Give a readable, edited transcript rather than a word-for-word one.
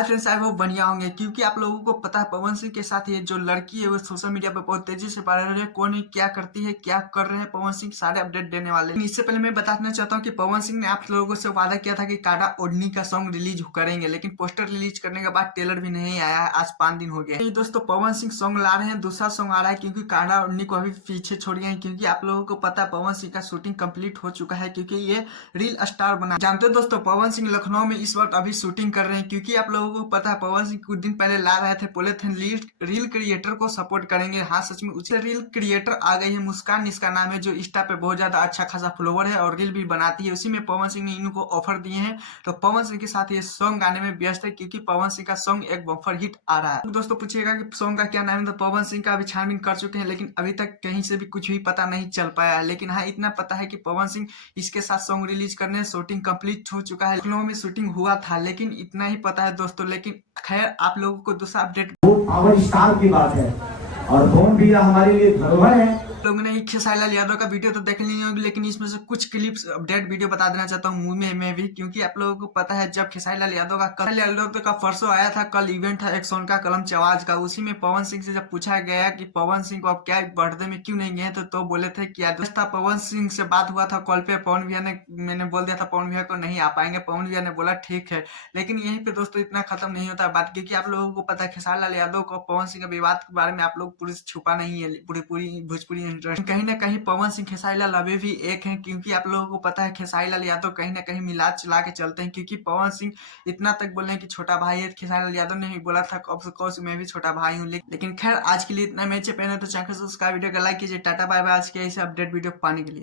Hi friends, I hope बढ़िया होंगे। क्योंकि आप लोगों को पता है पवन सिंह के साथ ये जो लड़की है वो सोशल मीडिया पे बहुत तेजी से वायरल है। कौन है, क्या करती है, क्या कर रहे हैं पवन सिंह, सारे अपडेट देने वाले हैं। इससे पहले मैं बताना चाहता हूँ कि पवन सिंह ने आप लोगों से वादा किया था कि काड़ा ओढ़नी का सॉन्ग रिलीज करेंगे, लेकिन पोस्टर रिलीज करने के बाद ट्रेलर भी नहीं आया है। आज 5 दिन हो गए। तो दोस्तों पवन सिंह सॉन्ग ला रहे हैं, दूसरा सॉन्ग आ रहा है क्योंकि काड़ा ओढ़नी को अभी पीछे छोड़ गए हैं। क्योंकि आप लोगों को पता है पवन सिंह का शूटिंग कंप्लीट हो चुका है, क्योंकि ये रील स्टार बना। जानते हो दोस्तों, पवन सिंह लखनऊ में इस वक्त अभी शूटिंग कर रहे हैं। क्योंकि आप लोगों को पता है पवन सिंह कुछ दिन पहले ला रहे थे, बोले थे रील क्रिएटर को सपोर्ट करेंगे। हाँ सच में उसे रील क्रिएटर आ गई है, मुस्कान इसका नाम है, जो इंस्टा पे बहुत ज्यादा अच्छा खासा फॉलोवर है और रील भी बनाती है। उसी में पवन सिंह ने इनको ऑफर दिए हैं, तो पवन सिंह के साथ ये सॉन्ग गाने में व्यस्त है। क्योंकि पवन सिंह का सॉन्ग एक बम्पर हिट आ रहा है। तो दोस्तों पूछिएगा कि सॉन्ग का क्या नाम है, तो पवन सिंह का अभी छानबीन कर चुके हैं, लेकिन अभी तक कहीं से भी कुछ भी पता नहीं चल पाया है। लेकिन हाँ इतना पता है कि पवन सिंह इसके साथ सॉन्ग रिलीज करने, शूटिंग कंप्लीट हो चुका है। लखनऊ में शूटिंग हुआ था, लेकिन इतना ही पता है दोस्तों। लेकिन खैर आप लोगों को दूसरा अपडेट, वो पावर स्टार की बात है और फोन भी हमारे लिए धरोहर है। लोगों ने खेसारी लाल यादव का वीडियो तो देख ली होगी, लेकिन इसमें से कुछ क्लिप्स अपडेट वीडियो बता देना चाहता हूँ मूवी में भी। क्योंकि आप लोगों को पता है जब खेसारी लाल यादव का परसों आया था, कल इवेंट था एक सोनका कलम चवाज का। उसी में पवन सिंह से जब पूछा गया कि पवन सिंह को आप क्या बर्थडे में क्यों नहीं गए, तो बोले थे कि दोस्त था। पवन सिंह से बात हुआ था कॉल पे, पवन भैया ने, मैंने बोल दिया था पवन भैया को नहीं आ पाएंगे, पवन भैया ने बोला ठीक है। लेकिन यहीं पे दोस्तों इतना खत्म नहीं होता बात। क्योंकि आप लोगों को पता है खेसारी लाल यादव को पवन सिंह के विवाद के बारे में आप लोग पूरी छुपा नहीं है, पूरी भोजपुरी इंडस्ट्री कहीं ना कहीं पवन सिंह खेसारी लाल अभी भी एक हैं। क्योंकि आप लोगों को पता है खेसारी लाल यादव कहीं ना कहीं मिला चला के चलते हैं। क्योंकि पवन सिंह इतना तक बोले हैं कि छोटा भाई है, खेसारी लाल यादव ने भी बोला था ऑफकोर्स मैं भी छोटा भाई हूँ। लेकिन खैर आज के लिए इतना। मैच पहले तो चैनल को सब्सक्राइब, वीडियो को लाइक कीजिए। Tata bye bye. आज के ऐसे अपडेट वीडियो पाने के लिए।